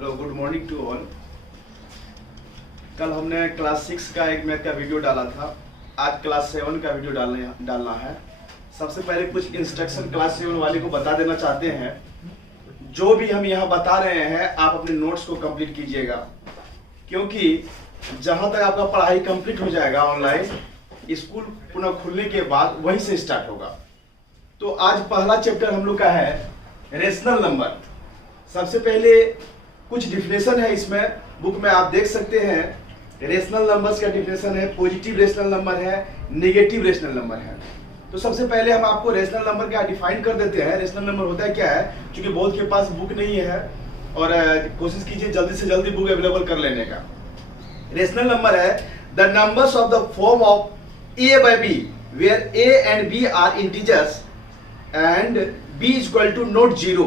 Hello, good morning to all. कल हमने class 6 का एक मैथ का वीडियो डाला था। आज क्लास 7 का वीडियो डालना है। सबसे पहले कुछ इंस्ट्रक्शन क्लास 7 वाले को बता देना चाहते हैं। जो भी हम यहाँ बता रहे हैं आप अपने नोट्स को कंप्लीट कीजिएगा, क्योंकि जहाँ तक आपका पढ़ाई कंप्लीट हो जाएगा ऑनलाइन, स्कूल पुनः खुलने के बाद वहीं से स्टार्ट होगा। तो आज पहला चैप्टर हम लोग का है रेशनल नंबर। सबसे पहले कुछ डिफिनेशन है, इसमें बुक में आप देख सकते हैं। रेशनल नंबर्स का डिफिनेशन है, पॉजिटिव रेशनल नंबर है, नेगेटिव रेशनल नंबर है। तो सबसे पहले हम आपको रेशनल नंबर का डिफाइन कर देते हैं। रेशनल नंबर होता है क्या है, क्योंकि बहुत के पास बुक नहीं है और कोशिश कीजिए जल्दी से जल्दी बुक अवेलेबल कर लेने का। रेशनल नंबर है the numbers of the form of a by b where a and b are integers and b is equal to not 0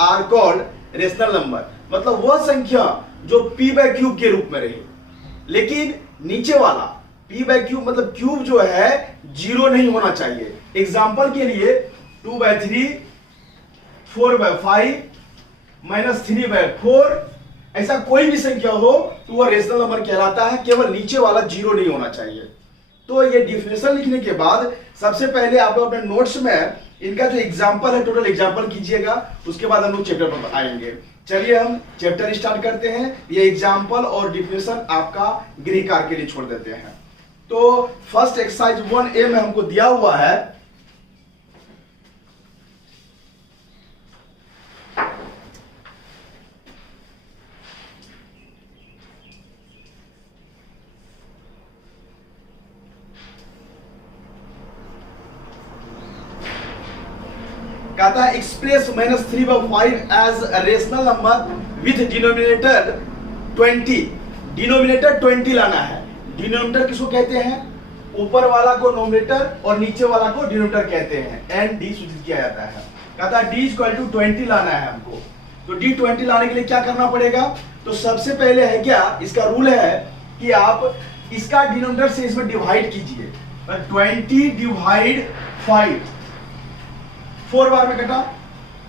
are called rational number. मतलब वह संख्या जो p बाय क्यूब के रूप में रही, लेकिन नीचे वाला p बाय क्यूब मतलब क्यूब जो है 0 नहीं होना चाहिए। एग्जांपल के लिए 2 बाय 3, 4 बाय 5, माइनस 3 बाय 4, ऐसा कोई भी संख्या हो तो वह रेशनल नंबर कहलाता है। केवल नीचे वाला 0 नहीं होना चाहिए। तो ये डिफिनेशन लिखने के बाद सबसे पहले आप अपने नोट्स में इनका जो एग्जाम्पल है टोटल एग्जाम्पल कीजिएगा, उसके बाद हम लोग चैप्टर पर आएंगे। चलिए हम चैप्टर स्टार्ट करते हैं। ये एग्जाम्पल और डिफिनेशन आपका गृह कार्य के लिए छोड़ देते हैं। तो फर्स्ट एक्सरसाइज 1A में हमको दिया हुआ है कहता है express -3/5 as a rational number with denominator 20। Denominator 20 लाना है। डिनोमिनेटर किसको कहते हैं? ऊपर वाला को नोमिनेटर और नीचे वाला को डिनोमिनेटर कहते हैं। एंड डी सूचित किया जाता है। कहता है d = 20 लाना है हमको। तो d 20 लाने के लिए क्या करना पड़ेगा? तो सबसे पहले है क्या, इसका रूल है कि आप इसका डिनोमिनेटर से इसमें डिवाइड कीजिए। 20 डिवाइड 5, 4 बार में कटा,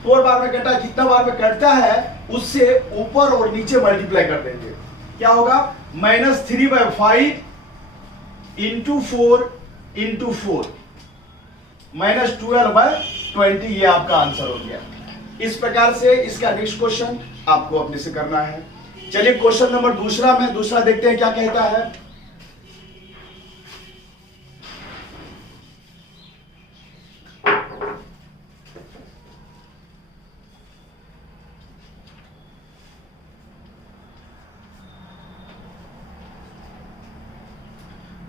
4 बार में कटा। कितना बार में कटता है उससे ऊपर और नीचे मल्टीप्लाई कर देंगे। क्या होगा? -3/5 इंटू 4 इंटू 4 -12/20। ये आपका आंसर हो गया। इस प्रकार से इसका नेक्स्ट क्वेश्चन आपको अपने से करना है। चलिए क्वेश्चन नंबर दूसरा देखते हैं क्या कहता है।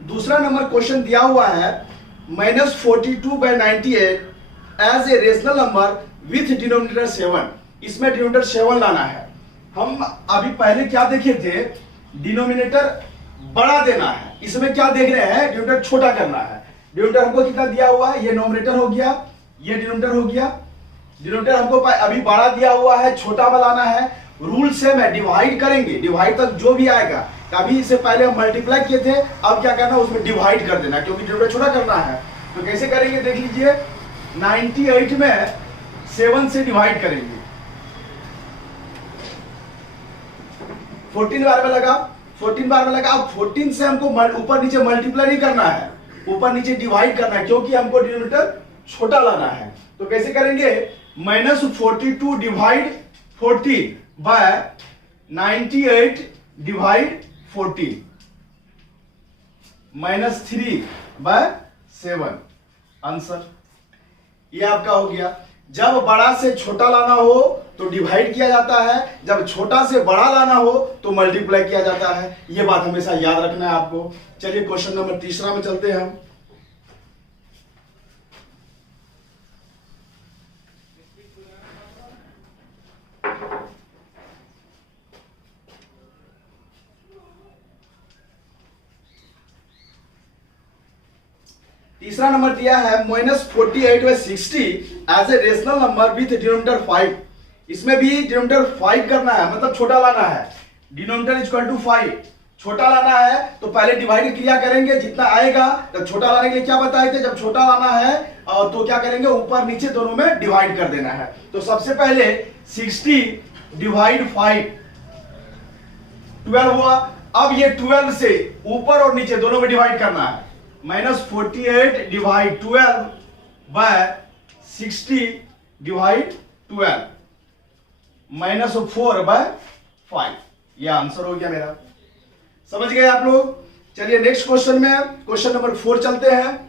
दूसरा नंबर क्वेश्चन दिया हुआ है -42/98 as a rational number with denominator 7। इसमें डिनोमिनेटर 7 लाना है। हम अभी पहले क्या देखे थे, डिनोमिनेटर बड़ा देना है। इसमें क्या देख रहे हैं, डिनोमिनेटर छोटा करना है। डिनोमिनेटर हमको कितना दिया हुआ है, ये नोमिनेटर हो गया, ये डिनोमिनेटर हो गया। डिनोमिनेटर हमको अभी बड़ा दिया हुआ है, छोटा बनाना है। रूल सेम है, डिवाइड करेंगे, डिवाइड तक जो भी आएगा। अभी इससे पहले हम मल्टीप्लाई किए थे, अब क्या करना है उसमें डिवाइड कर देना, क्योंकि डिनोमिनेटर छोटा करना है। तो कैसे करेंगे देख लीजिए। 98 में 7 से डिवाइड करेंगे। 14 बार में लगा, 14 बार में लगा। अब 14 से हमको ऊपर नीचे मल्टीप्लाई नहीं करना है, ऊपर नीचे डिवाइड करना है, क्योंकि हमको डिनोमिनेटर छोटा लाना है। तो कैसे करेंगे? -42 डिवाइड 14 बाय 98 डिवाइड 14 -3/7 आंसर। ये आपका हो गया। जब बड़ा से छोटा लाना हो तो डिवाइड किया जाता है, जब छोटा से बड़ा लाना हो तो मल्टीप्लाई किया जाता है। ये बात हमेशा याद रखना है आपको। चलिए क्वेश्चन नंबर तीसरा में चलते हैं हम। तीसरा नंबर दिया है -48/60 as a rational number with denominator 5। इसमें भी डिनोमिनेटर 5 करना है, मतलब छोटा लाना है। डिनोमिनेटर = 5, छोटा लाना है तो पहले डिवाइड की क्रिया करेंगे, जितना आएगा। तो छोटा लाने के लिए क्या बताए थे, जब छोटा लाना है तो क्या करेंगे, ऊपर नीचे दोनों में डिवाइड कर देना है। तो सबसे पहले 60 डिवाइड 5 12 हुआ। अब ये 12 से ऊपर और नीचे दोनों में डिवाइड करना है। -48 डिवाइड 12 बाय 60 डिवाइड 12 -4 बाय 5। ये आंसर हो गया मेरा। समझ गए आप लोग? चलिए नेक्स्ट क्वेश्चन में, क्वेश्चन नंबर 4 चलते हैं।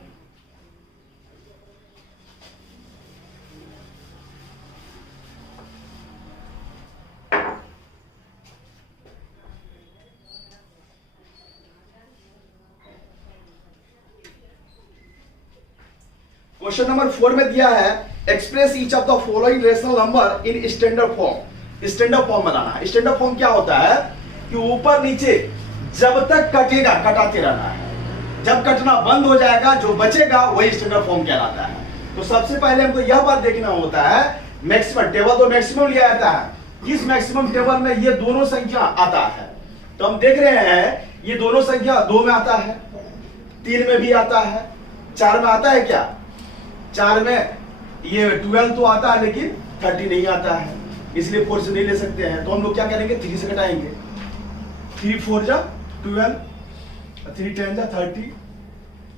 क्वेश्चन नंबर 4 में दिया है express each of the following rational number in standard form. Standard form बनाना है। स्टैंडर्ड फॉर्म क्या होता है कि ऊपर नीचे जब तक कटेगा कटाते रहना है, जब कटना बंद हो जाएगा जो बचेगा वही स्टैंडर्ड फॉर्म कहलाता है। तो सबसे पहले हमको यह बात देखना होता है, मैक्सिमम टेबल तो मैक्सिमम लिया जाता है। इस मैक्सिमम टेबल में ये दोनों संख्या आता है। तो हम देख रहे हैं ये दोनों संख्या 2 में आता है, 3 में भी आता है, 4 में आता है क्या? 4 में ये 12 तो आता है लेकिन 30 नहीं आता है, इसलिए 4 से नहीं ले सकते हैं। तो हम लोग क्या करेंगे, 3 से घटाएंगे। 3 4 जा 12, 3 10 जा 30,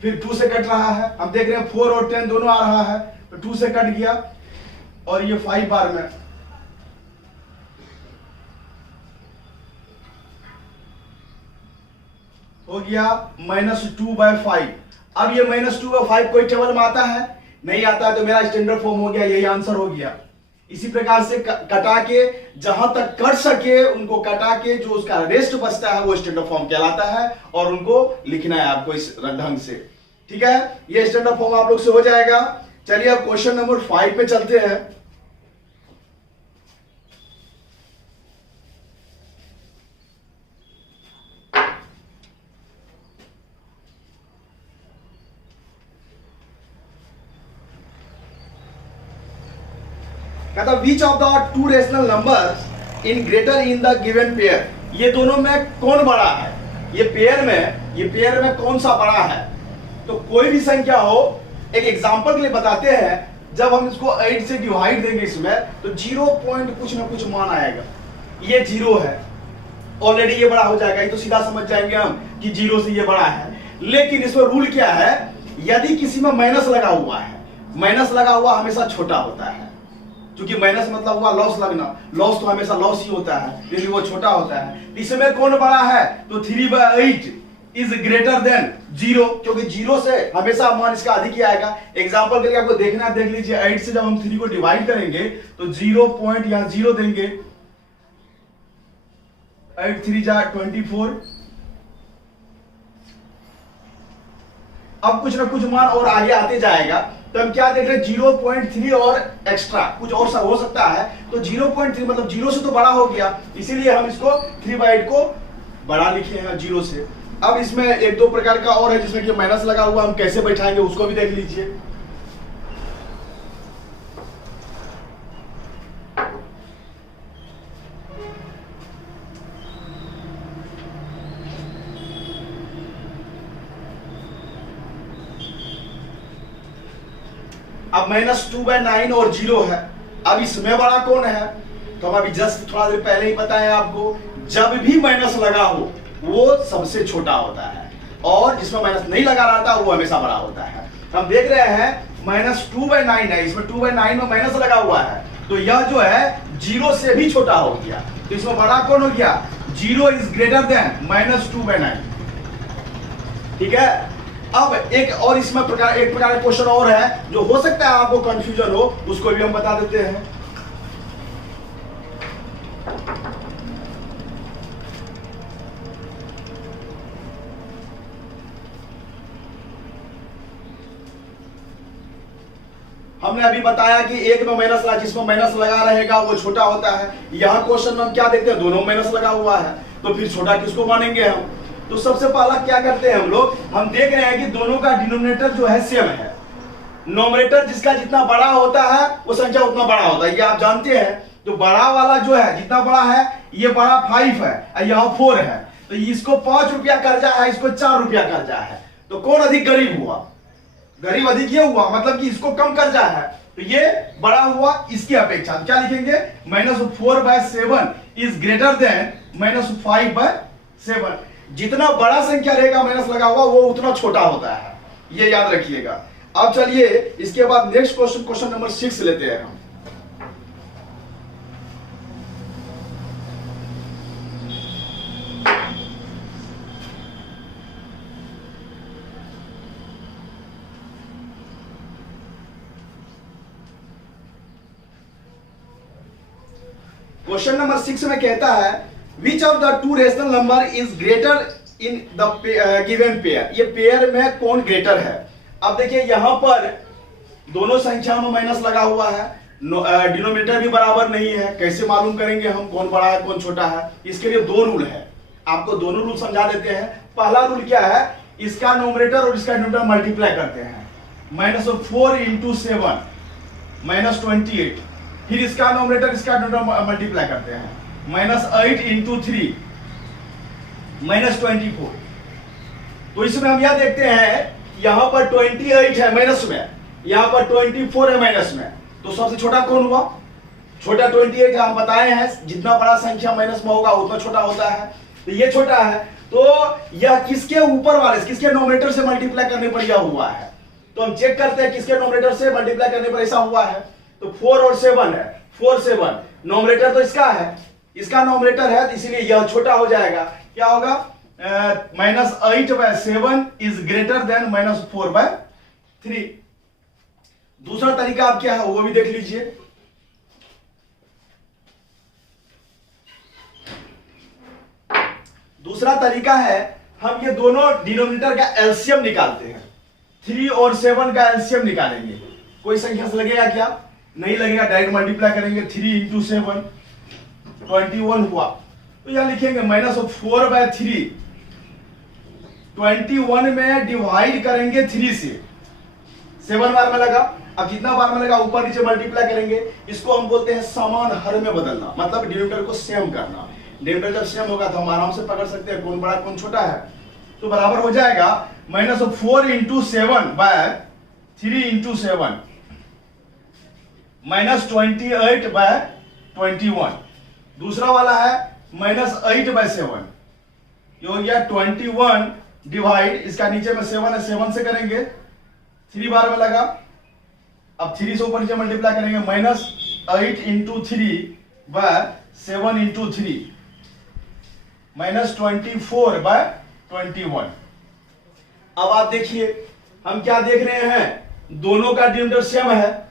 फिर 2 से कट रहा है। हम देख रहे हैं 4 और 10 दोनों आ रहा है, तो 2 से कट गया और ये 5 बार में हो गया -2/5। अब ये -2/5 कोई टेबल में आता है? नहीं आता है, तो मेरा स्टैंडर्ड फॉर्म हो गया, यही आंसर हो गया। इसी प्रकार से कटा के जहां तक कट सके उनको कटा के जो उसका रेस्ट बचता है वो स्टैंडर्ड फॉर्म कहलाता है, और उनको लिखना है आपको इस ढंग से। ठीक है, ये स्टैंडर्ड फॉर्म आप लोग से हो जाएगा। चलिए अब क्वेश्चन नंबर 5 पे चलते हैं। कहता which of the two rational numbers in greater in the given pair. ये दोनों में कौन बड़ा है? ये पेयर में कौन सा बड़ा है? तो कोई भी संख्या हो, एक एग्जांपल के लिए बताते हैं, जब हम इसको 8 से डिवाइड देंगे इसमें तो 0 पॉइंट कुछ ना कुछ मान आएगा। ये 0 है, ऑलरेडी ये बड़ा हो जाएगा, ये तो सीधा समझ जाएंगे हम कि 0 से ये बड़ा है। लेकिन इसमें रूल क्या है, यदि किसी में माइनस लगा हुआ है, माइनस लगा हुआ हमेशा छोटा होता है, क्योंकि माइनस मतलब हुआ लॉस लगना, लॉस तो हमेशा लॉस ही होता है, लेकिन वो छोटा होता है। इसमें कौन बड़ा है? तो 3/8 इज ग्रेटर देन 0, क्योंकि 0 से हमेशा मान इसका अधिक ही आएगा। एग्जांपल के लिए आपको देखना है, देख लीजिए 8 से जब हम 3 को डिवाइड करेंगे तो 0 पॉइंट यहां 0 देंगे, 8 3 जा 24। अब कुछ ना कुछ मान और आगे आते जाएगा, तो हम क्या देख रहे हैं, 0.3 और एक्स्ट्रा कुछ और सा हो सकता है। तो 0.3 मतलब 0 से तो बड़ा हो गया, इसीलिए हम इसको 3/8 को बड़ा लिखे हैं 0 से। अब इसमें 1-2 प्रकार का और है जिसमें कि माइनस लगा हुआ, हम कैसे बैठाएंगे उसको भी देख लीजिए। अब -2/9 और 0 है। अब इसमें बड़ा कौन है? तो हम अभी जस्ट थोड़ा देर पहले ही बताया आपको, जब भी माइनस लगा हो वो सबसे छोटा होता है, और जिसमें माइनस नहीं लगा रहता वो हमेशा बड़ा होता है। हम देख रहे हैं -2/9 है, इसमें 2/9 में माइनस लगा हुआ है, तो यह जो है 0 से भी छोटा हो गया, तो इसमें बड़ा कौन हो गया? 0 इज ग्रेटर देन -2/9। ठीक है, अब एक और इसमें एक प्रकार का क्वेश्चन और है जो हो सकता है आपको कंफ्यूजन हो, उसको भी हम बता देते हैं। हमने अभी बताया कि एक में माइनस लगा, जिसमें माइनस लगा रहेगा वो छोटा होता है। यहां क्वेश्चन में हम क्या देखते हैं, दोनों माइनस लगा हुआ है, तो फिर छोटा किसको मानेंगे हम? तो सबसे पहला क्या करते हैं हम लोग, हम देख रहे हैं कि दोनों का डिनोमिनेटर जो है सेम है, नोमिनेटर जिसका जितना बड़ा होता है वो संख्या उतना बड़ा होता है, ये आप जानते हैं। तो बड़ा वाला जो है जितना बड़ा है, ये बड़ा 5 है और यहाँ 4 है, तो इसको 5 रुपया कर्जा है, इसको 4 रुपया कर्जा है, तो कौन अधिक गरीब हुआ? गरीब अधिक ये हुआ, मतलब कि इसको कम कर्जा है, तो ये बड़ा हुआ इसकी अपेक्षा। क्या लिखेंगे? -4/7 इज ग्रेटर देन -5/4। 7। जितना बड़ा संख्या रहेगा माइनस लगा हुआ वो उतना छोटा होता है, ये याद रखिएगा। अब चलिए इसके बाद नेक्स्ट क्वेश्चन, क्वेश्चन नंबर 6 लेते हैं हम। क्वेश्चन नंबर 6 में कहता है which of the two rational number is greater in the given pair. ये पेयर में कौन ग्रेटर है। अब देखिए यहां पर दोनों संख्या में माइनस लगा हुआ है, डिनोमिनेटर भी बराबर नहीं है, कैसे मालूम करेंगे हम कौन बड़ा है कौन छोटा है। इसके लिए दो रूल है, आपको दोनों रूल समझा देते हैं। पहला रूल क्या है, इसका नोमिनेटर और इसका डिनोमिनेटर मल्टीप्लाई करते हैं। -4 × 7 -28। फिर इसका नोमिनेटर इसका डिनोमिनेटर मल्टीप्लाई करते हैं। -8 × 3 -24। तो इसमें हम यह देखते हैं यहां पर 28 है माइनस में, यहां पर 24 है माइनस में, तो सबसे छोटा कौन हुआ, छोटा 28 है। हम बताए हैं जितना बड़ा संख्या माइनस में होगा उतना छोटा होता है, तो ये छोटा है। तो यह किसके ऊपर वाले, किसके नोमिनेटर से मल्टीप्लाई करने पर यह हुआ है। तो हम चेक करते हैं किसके नोमिनेटर से मल्टीप्लाई करने पर ऐसा हुआ है। तो 4 और 7 है, 4 7 नोमिनेटर तो इसका है, इसका नोमिनेटर है, तो इसीलिए यह छोटा हो जाएगा। क्या होगा, -8/7 इज ग्रेटर देन -4/3। दूसरा तरीका आप क्या है वो भी देख लीजिए। दूसरा तरीका है हम ये दोनों डिनोमिनेटर का एलसीएम निकालते हैं। 3 और 7 का एलसीएम निकालेंगे। कोई संख्या से लगेगा क्या, नहीं लगेगा, डायरेक्ट मल्टीप्लाई करेंगे। 3 × 7 21 हुआ, तो यहां लिखेंगे -4/3। 21 में डिवाइड करेंगे 3 से, 7 बार में लगा। अब जितना बार में लगा ऊपर नीचे मल्टीप्लाई करेंगे। इसको हम बोलते हैं समान हर में बदलना, मतलब डिनोमिनेटर को सेम करना। डिनोमिनेटर जब सेम होगा तो हम आराम से पकड़ सकते हैं कौन बड़ा कौन छोटा है। तो बराबर हो जाएगा -4 × 7/3 × 7 -28/21। दूसरा वाला है -8/7, ये हो गया 21 डिवाइड, इसका नीचे में 7 है, 7 से करेंगे, 3 बार में लगा। अब 3 से ऊपर नीचे मल्टीप्लाई करेंगे, -8 × 3/7 × 3 -24/21। अब आप देखिए हम क्या देख रहे हैं, दोनों का डिनोमिनेटर सेम है,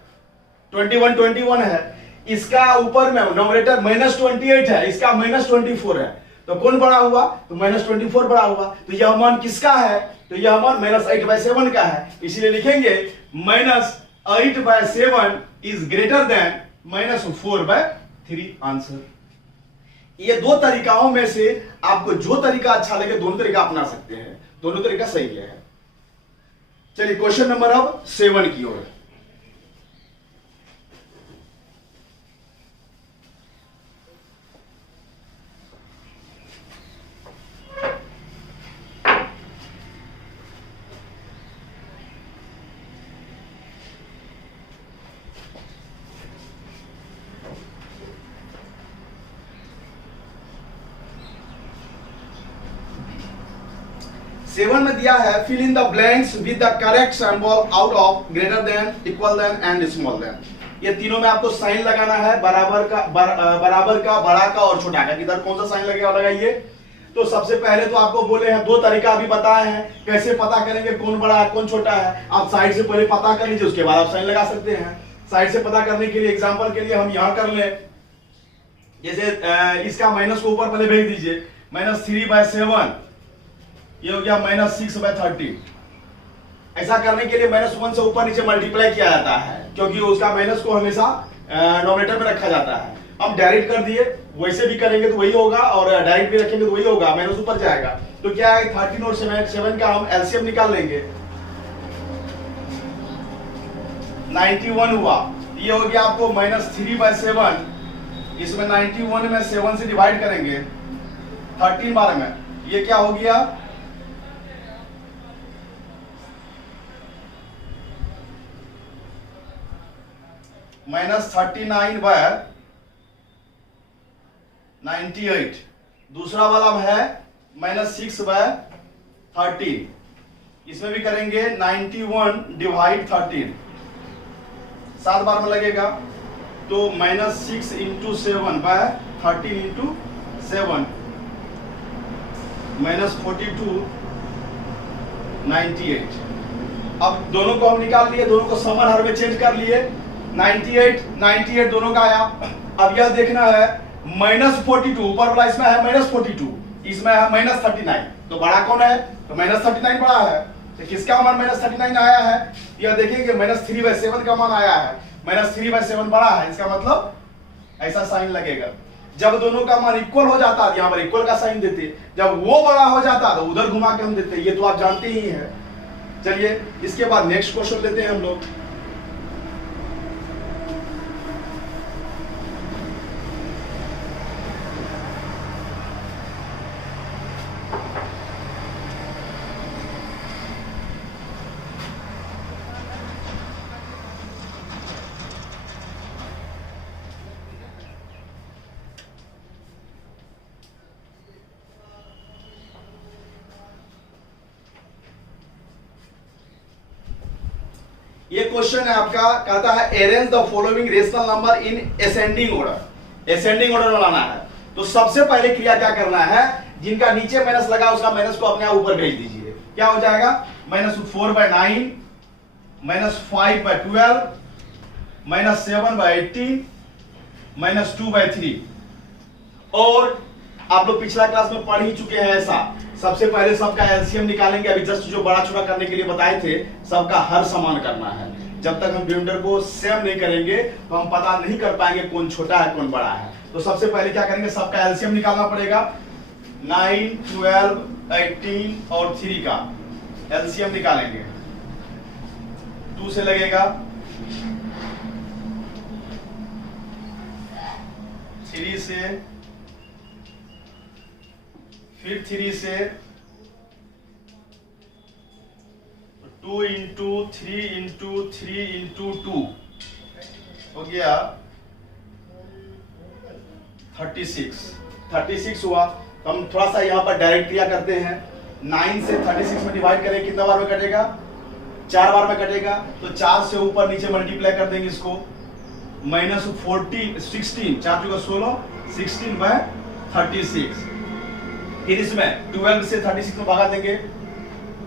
21 है। इसका ऊपर में नोमिनेटर -28 है, इसका -24 है, तो कौन बड़ा हुआ, तो -24 बड़ा हुआ। तो यह मान किसका है, तो यह मान -8/7 का है, इसलिए लिखेंगे -8/7 इज ग्रेटर देन -4/3। आंसर। ये दो तरीकाओं में से आपको जो तरीका अच्छा लगे दोनों तरीका अपना सकते हैं, दोनों तरीका सही है। चलिए क्वेश्चन नंबर अब 7 की ओर। सेवन में दिया है fill in the blanks with the correct symbol out of greater than, equal than and small than. ये तीनों में आपको साइन लगाना है, बराबर का, बड़ा का और छोटा का। किधर कौन सा साइन लगेगा लगाइए। तो सबसे पहले तो आपको बोले हैं दो तरीका अभी बताए हैं, कैसे पता करेंगे कौन बड़ा है कौन छोटा है। आप साइड से पहले पता कर लीजिए, उसके बाद आप साइन लगा सकते हैं। साइड से पता करने के लिए एग्जाम्पल के लिए हम यहां कर ले, जैसे इसका माइनस को ऊपर पहले भेज दीजिए, -3/7, ये हो गया -6/30। ऐसा करने के लिए -1 से ऊपर नीचे मल्टीप्लाई किया जाता है, क्योंकि उसका माइनस को हमेशा नोमिनेटर में रखा जाता है। हम डायरेक्ट कर दिए, वैसे भी करेंगे तो वही होगा, और डायरेक्ट भी रखेंगे तो वही होगा, माइनस ऊपर जाएगा। तो क्या है, 13 और 7 का हम एलसीएम निकाल लेंगे, 91 हुआ। ये हो गया आपको -3/7, इसमें 91 में 7 से डिवाइड करेंगे 13 बार में, ये क्या हो गया, -39/98। दूसरा वाला है -6/13, इसमें भी करेंगे 91 डिवाइड 13, 7 बार में लगेगा, तो -6 × 7/13 × 7 -42 98। अब दोनों को हम निकाल लिए, दोनों को समर हर में चेंज कर लिए, 98 दोनों का आया। अब यह देखना है -42, ऊपर वाला इसमें है -42, इसमें है -39, तो बड़ा कौन है? तो -39 बड़ा है। तो किसका मान -39 आया है? यह देखेंगे -3/7 का मान आया है, -3/7 बड़ा है, इसका मतलब ऐसा साइन लगेगा। जब दोनों का मान इक्वल हो जाता है, यहां पर इक्वल का साइन देते, जब वो बड़ा हो जाता तो उधर घुमा के हम देते, ये तो आप जानते ही हैं। चलिए इसके बाद नेक्स्ट क्वेश्चन लेते हैं हम लोग। ये क्वेश्चन है आपका, कहता है arrange the following rational number in ascending order. Ascending order में लाना है, तो सबसे पहले क्रिया क्या करना है, जिनका नीचे माइनस लगा उसका माइनस को अपने आप ऊपर भेज दीजिए। क्या हो जाएगा? -4/9, -5/12, -7/18, -2/3। और आप लोग पिछला क्लास में पढ़ ही चुके हैं ऐसा। सबसे पहले सबका एलसीएम निकालेंगे, अभी जस्ट जो बड़ा छोटा करने के लिए बताए थे, सबका हर समान करना है। जब तक हम रिमाइंडर को सेम नहीं करेंगे तो हम पता नहीं कर पाएंगे कौन छोटा है कौन बड़ा है। तो सबसे पहले क्या करेंगे, सबका एलसीएम निकालना पड़ेगा। 9, 12, 18 और 3 का एलसीएम निकालेंगे। 2 से लगेगा, 3 से, फिर 3 से, 2 × 3 × 3 × 2 हो गया 36 हुआ। तो हम थोड़ा सा यहाँ पर डायरेक्ट क्रिया करते हैं। 9 से 36 में डिवाइड करें, कितना बार में कटेगा? 4 बार में कटेगा। तो 4 से ऊपर नीचे मल्टीप्लाई कर देंगे इसको, -14 16, 4 × 16, 16/36। फिर इसमें 12 से 36 में भगा देंगे,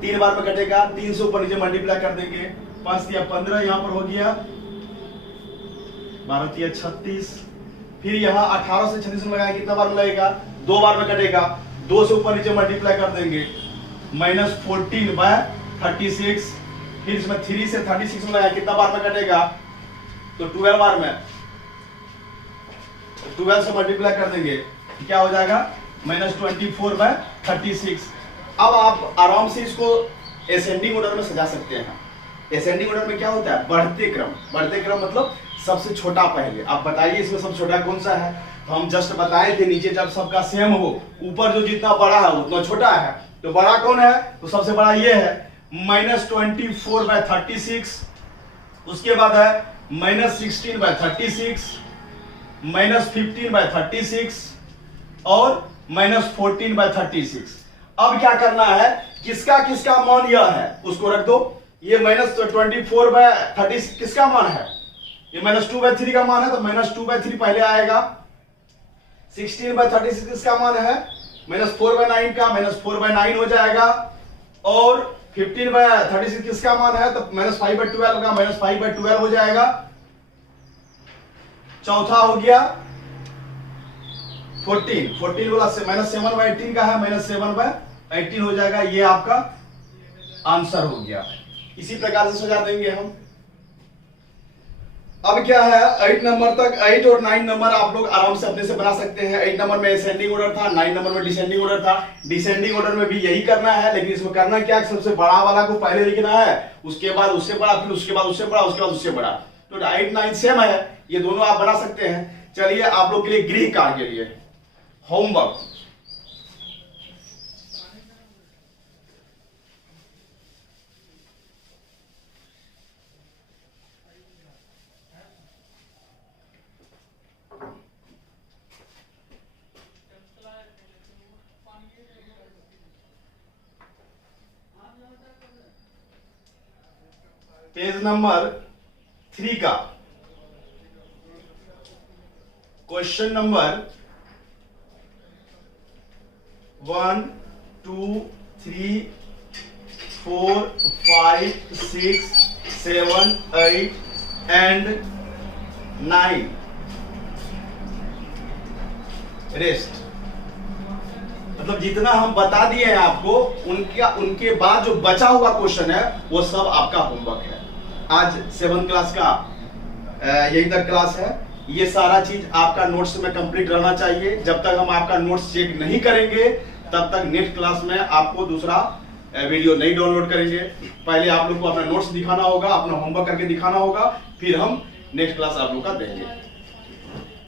3 बार में कटेगा, 3 से ऊपर नीचे मल्टीप्लाई कर देंगे, 5 या 15 यहाँ पर हो गया, 12 या 36। फिर यहाँ 18 से 36 में लगाएंगे, कितना बार में लगेगा? 2 बार में कटेगा, 2 से ऊपर नीचे मल्टीप्लाई कर देंगे, -14/36। फिर इसमें 3 से 36 में लगाएंगे, कितना बार में कटेगा? तो 12 बार में, 12 से मल्टीप्लाई कर देंगे, क्या हो जाएगा? -24/36। अब आप आराम से इसको एसेंडिंग ऑर्डर में सजा सकते हैं। एसेंडिंग ऑर्डर में क्या होता है? बढ़ते क्रम मतलब सबसे छोटा पहले। आप बताइए इसमें सबसे छोटा कौन सा है? तो हम जस्ट बताए थे, नीचे जब सबका सेम हो, ऊपर जो जितना बड़ा है उतना छोटा है। तो बड़ा कौन है? तो सबसे बड़ा ये है, -24/36। उसके बाद है -16/36, -15/36 और -14/36। अब क्या करना है, किसका किसका मान यह है उसको रख दो। ये -24/36 किसका मान है? ये -2/3 का मान है, तो -2/3 पहले आएगा। 16/36 किसका मान है? -4/9 का, -4/9 हो जाएगा। और 15/36 किसका मान है? तो -5/12 का, -5/12 हो जाएगा। चौथा हो गया 14 वाला से -7/18 का है, -7/18 हो जाएगा। ये आपका आंसर हो गया। इसी प्रकार से सजा देंगे हम। अब क्या है, 8 नंबर तक, 8 और 9 नंबर आप लोग आराम से अपने से बना सकते हैं। 8 नंबर में असेंडिंग ऑर्डर था, 9 नंबर में डिसेंडिंग ऑर्डर था। डिसेंडिंग ऑर्डर में भी यही करना है, लेकिन इसमें करना क्या है, सबसे बड़ा वाला को पहले लिखना है, उसके बाद उससे बड़ा, फिर उसके बाद उससे बड़ा, उसके बाद उससे बड़ा। तो 8 9 सेम है, ये दोनों आप बना सकते हैं। चलिए आप लोग के लिए गृह कार्य के लिए होमवर्क, पेज नंबर 3 का क्वेश्चन नंबर 1 2 3 4 5 6 7 8 एंड 9 रेस्ट। मतलब जितना हम बता दिए हैं आपको, उनके बाद जो बचा हुआ क्वेश्चन है वो सब आपका होमवर्क है। आज 7th क्लास का यही तक क्लास है। ये सारा चीज आपका नोट्स में कंप्लीट रहना चाहिए। जब तक हम आपका नोट्स चेक नहीं करेंगे तब तक नेक्स्ट क्लास में आपको दूसरा वीडियो नहीं डाउनलोड करेंगे। पहले आप लोग को अपना नोट्स दिखाना होगा, अपना होमवर्क करके दिखाना होगा, फिर हम नेक्स्ट क्लास आप लोग का देंगे।